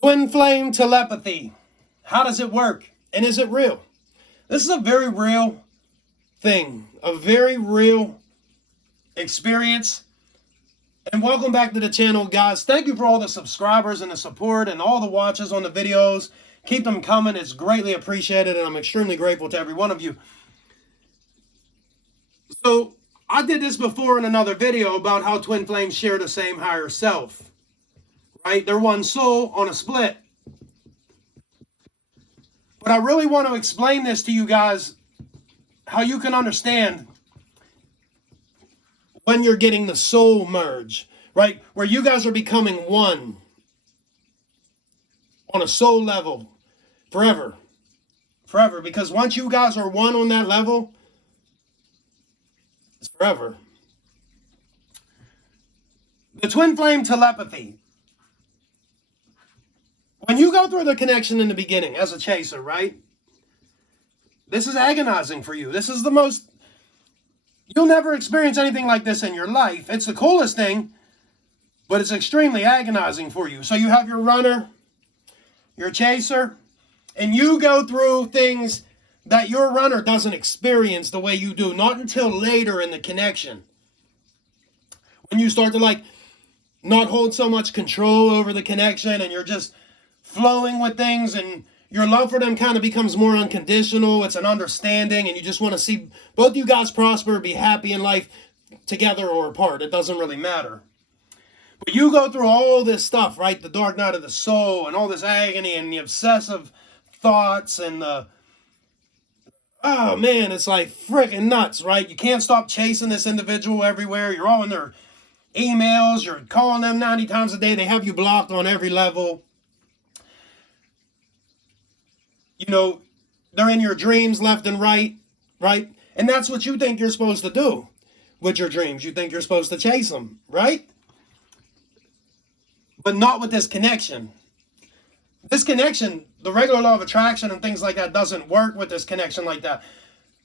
Twin flame telepathy. How does it work? And is it real? This is a very real thing, a very real experience. And welcome back to the channel, guys. Thank you for all the subscribers and the support and all the watches on the videos. Keep them coming. It's greatly appreciated, and I'm extremely grateful to every one of you. So, I did this before in another video about how twin flames share the same higher self. Right? They're one soul on a split. But I really want to explain this to you guys, how you can understand when you're getting the soul merge, right? Where you guys are becoming one on a soul level forever. Forever. Because once you guys are one on that level, it's forever. The twin flame telepathy. When you go through the connection in the beginning as a chaser, right? This is agonizing for you. This is the most... You'll never experience anything like this in your life. It's the coolest thing, but it's extremely agonizing for you. So you have your runner, your chaser, and you go through things that your runner doesn't experience the way you do. Not until later in the connection. When you start to not hold so much control over the connection and you're just flowing with things, and your love for them kind of becomes more unconditional. It's an understanding, and you just want to see both you guys prosper, be happy in life together or apart. It doesn't really matter. But you go through all this stuff, right? The dark night of the soul and all this agony and the obsessive thoughts and the... Oh, man, it's like freaking nuts, right? You can't stop chasing this individual everywhere. You're all in their emails. You're calling them 90 times a day. They have you blocked on every level. You know, they're in your dreams left and right? And that's what you think you're supposed to do with your dreams. You think you're supposed to chase them, right? But not with this connection. This connection, the regular law of attraction and things like that doesn't work with this connection like that.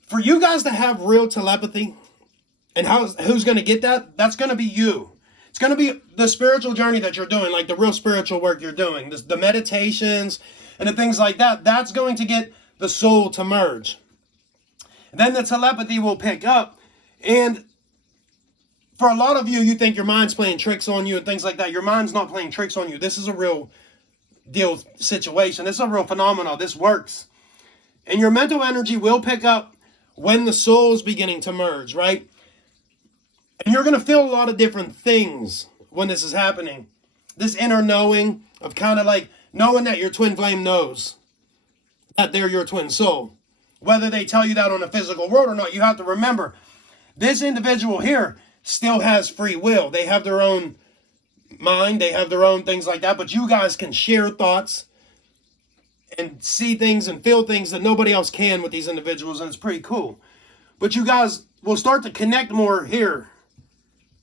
For you guys to have real telepathy, and who's going to get that? That's going to be you. It's going to be the spiritual journey that you're doing, like the real spiritual work you're doing, the meditations and the things like that. That's going to get the soul to merge. Then the telepathy will pick up. And for a lot of you, you think your mind's playing tricks on you and things like that. Your mind's not playing tricks on you. This is a real deal situation. This is a real phenomenon. This works. And your mental energy will pick up when the soul's beginning to merge, right? And you're going to feel a lot of different things when this is happening. This inner knowing of kind of like knowing that your twin flame knows that they're your twin soul. Whether they tell you that on the physical world or not, you have to remember, this individual here still has free will. They have their own mind. They have their own things like that. But you guys can share thoughts and see things and feel things that nobody else can with these individuals. And it's pretty cool. But you guys will start to connect more here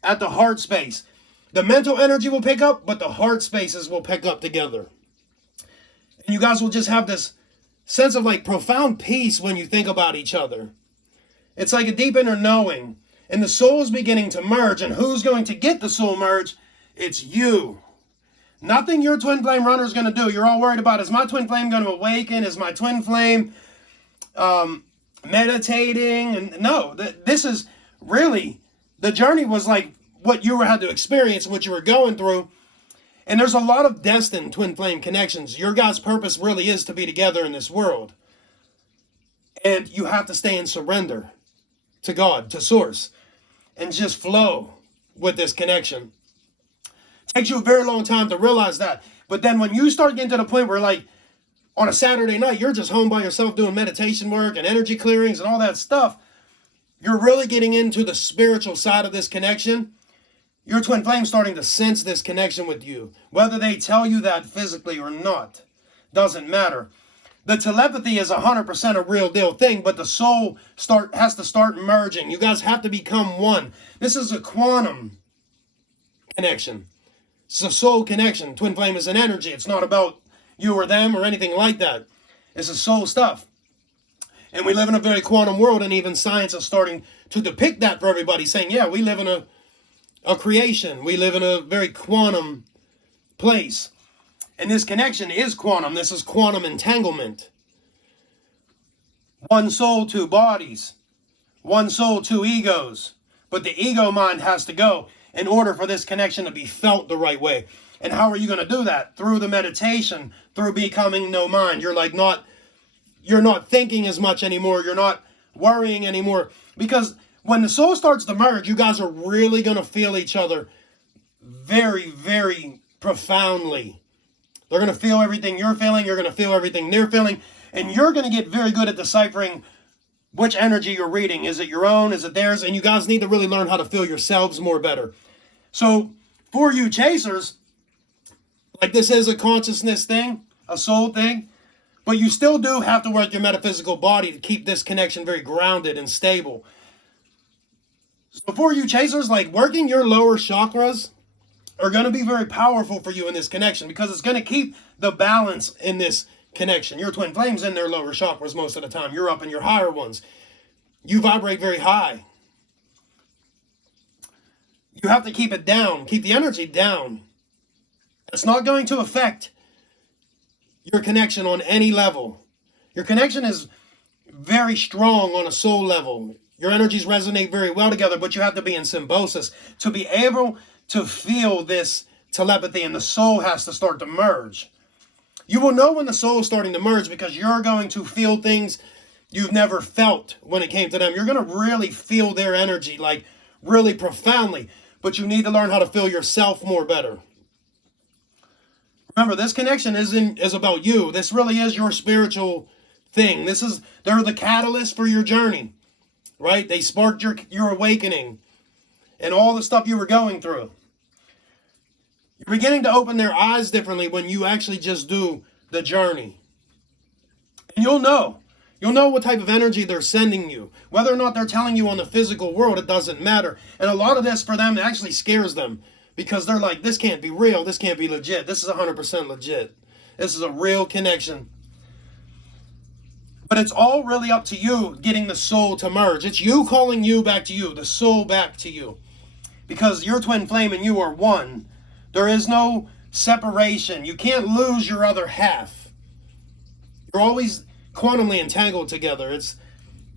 at the heart space. The mental energy will pick up, but the heart spaces will pick up together. And you guys will just have this sense of profound peace when you think about each other. It's like a deep inner knowing. And the soul is beginning to merge. And who's going to get the soul merge? It's you. Nothing your twin flame runner is going to do. You're all worried about, is my twin flame going to awaken? Is my twin flame meditating? And no, this is really, the journey was like what you had to experience, what you were going through. And there's a lot of destined twin flame connections. Your guys' purpose really is to be together in this world. And you have to stay in surrender to God, to Source, and just flow with this connection. It takes you a very long time to realize that. But then when you start getting to the point where on a Saturday night, you're just home by yourself doing meditation work and energy clearings and all that stuff, you're really getting into the spiritual side of this connection. Your twin flame starting to sense this connection with you. Whether they tell you that physically or not, doesn't matter. The telepathy is 100% a real deal thing, but the soul has to start merging. You guys have to become one. This is a quantum connection. It's a soul connection. Twin flame is an energy. It's not about you or them or anything like that. It's a soul stuff. And we live in a very quantum world, and even science is starting to depict that for everybody, saying, yeah, we live in a creation. We live in a very quantum place. And this connection is quantum. This is quantum entanglement. One soul, two bodies. One soul, two egos. But the ego mind has to go in order for this connection to be felt the right way. And how are you going to do that? Through the meditation, through becoming no mind. You're not thinking as much anymore. You're not worrying anymore. Because when the soul starts to merge, you guys are really going to feel each other very, very profoundly. They're going to feel everything you're feeling. You're going to feel everything they're feeling. And you're going to get very good at deciphering which energy you're reading. Is it your own? Is it theirs? And you guys need to really learn how to feel yourselves more better. So for you chasers, like this is a consciousness thing, a soul thing, but you still do have to work your metaphysical body to keep this connection very grounded and stable. So for you chasers, like working your lower chakras are going to be very powerful for you in this connection because it's going to keep the balance in this connection. Your twin flames in their lower chakras most of the time. You're up in your higher ones. You vibrate very high. You have to keep it down. Keep the energy down. It's not going to affect your connection on any level. Your connection is very strong on a soul level. Your energies resonate very well together, but you have to be in symbiosis to be able to feel this telepathy, and the soul has to start to merge. You will know when the soul is starting to merge because you're going to feel things you've never felt when it came to them. You're going to really feel their energy, like really profoundly. But you need to learn how to feel yourself more better. Remember, this connection is about you. This really is your spiritual thing. They're the catalyst for your journey, right? They sparked your awakening and all the stuff you were going through. You're beginning to open their eyes differently when you actually just do the journey. And you'll know what type of energy they're sending you. Whether or not they're telling you on the physical world, it doesn't matter. And a lot of this for them actually scares them because they're like, this can't be real. This can't be legit. This is 100% legit. This is a real connection. But it's all really up to you getting the soul to merge. It's you calling you back to you, the soul back to you. Because your twin flame and you are one. There is no separation. You can't lose your other half. You're always quantumly entangled together.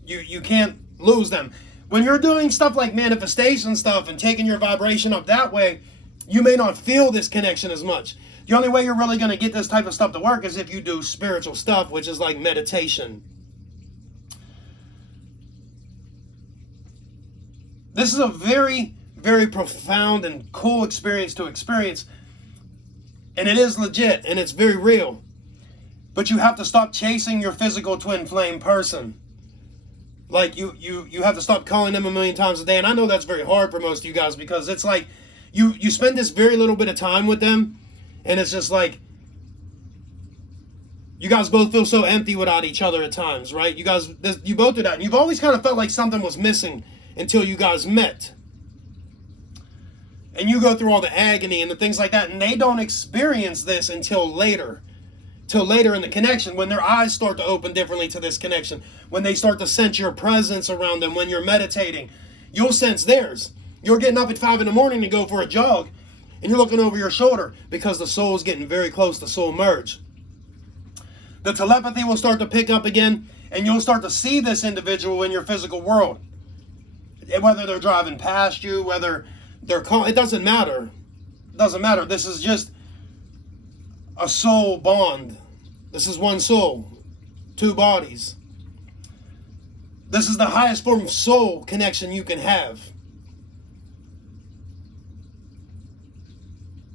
You can't lose them. When you're doing stuff like manifestation stuff and taking your vibration up that way, you may not feel this connection as much. The only way you're really going to get this type of stuff to work is if you do spiritual stuff, which is like meditation. This is a very, very profound and cool experience to experience. And it is legit and it's very real. But you have to stop chasing your physical twin flame person. Like you have to stop calling them a million times a day. And I know that's very hard for most of you guys because it's like you spend this very little bit of time with them. And it's just like you guys both feel so empty without each other at times, right? You both do that. And you've always kind of felt like something was missing until you guys met. And you go through all the agony and the things like that. And they don't experience this until later. Till later in the connection, when their eyes start to open differently to this connection, when they start to sense your presence around them, when you're meditating, you'll sense theirs. You're getting up at 5 in the morning to go for a jog, and you're looking over your shoulder because the soul is getting very close to soul merge. The telepathy will start to pick up again, and you'll start to see this individual in your physical world. Whether they're driving past you, whether they're calling, it doesn't matter. It doesn't matter. This is just a soul bond. This is one soul, two bodies. This is the highest form of soul connection you can have.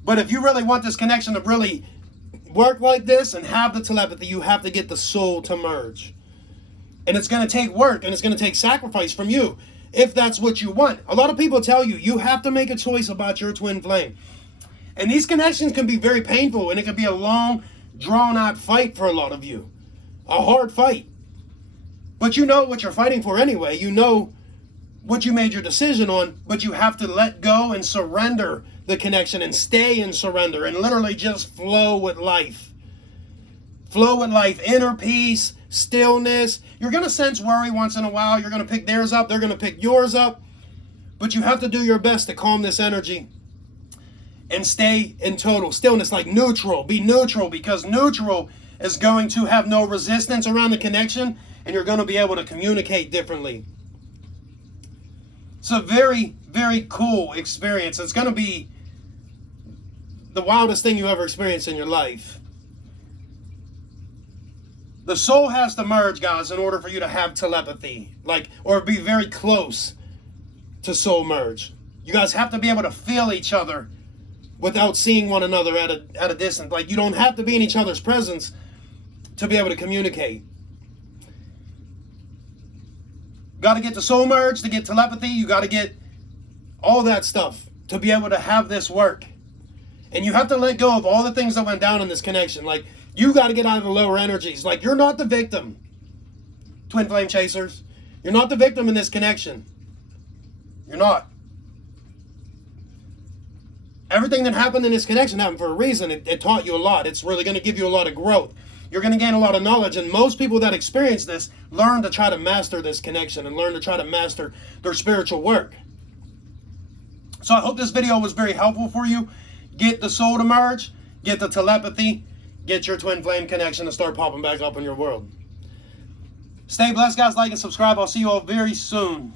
But if you really want this connection to really work like this and have the telepathy, you have to get the soul to merge. And it's going to take work and it's going to take sacrifice from you if that's what you want. A lot of people tell you, you have to make a choice about your twin flame. And these connections can be very painful, and it can be a long, drawn-out fight for a lot of you. A hard fight. But you know what you're fighting for anyway. You know what you made your decision on, but you have to let go and surrender the connection and stay in surrender and literally just flow with life. Flow with life. Inner peace, stillness. You're going to sense worry once in a while. You're going to pick theirs up. They're going to pick yours up. But you have to do your best to calm this energy and stay in total stillness, like neutral. Be neutral, because neutral is going to have no resistance around the connection, and you're going to be able to communicate differently. It's a very, very cool experience. It's going to be the wildest thing you ever experienced in your life. The soul has to merge, guys, in order for you to have telepathy, or be very close to soul merge. You guys have to be able to feel each other without seeing one another at a distance. Like, you don't have to be in each other's presence to be able to communicate. Got to get the soul merge to get telepathy. You got to get all that stuff to be able to have this work. And you have to let go of all the things that went down in this connection. Like, you got to get out of the lower energies. Like, you're not the victim, twin flame chasers. You're not the victim in this connection. You're not. Everything that happened in this connection happened for a reason. It taught you a lot. It's really going to give you a lot of growth. You're going to gain a lot of knowledge. And most people that experience this learn to try to master this connection and learn to try to master their spiritual work. So I hope this video was very helpful for you. Get the soul to merge. Get the telepathy. Get your twin flame connection to start popping back up in your world. Stay blessed, guys. Like and subscribe. I'll see you all very soon.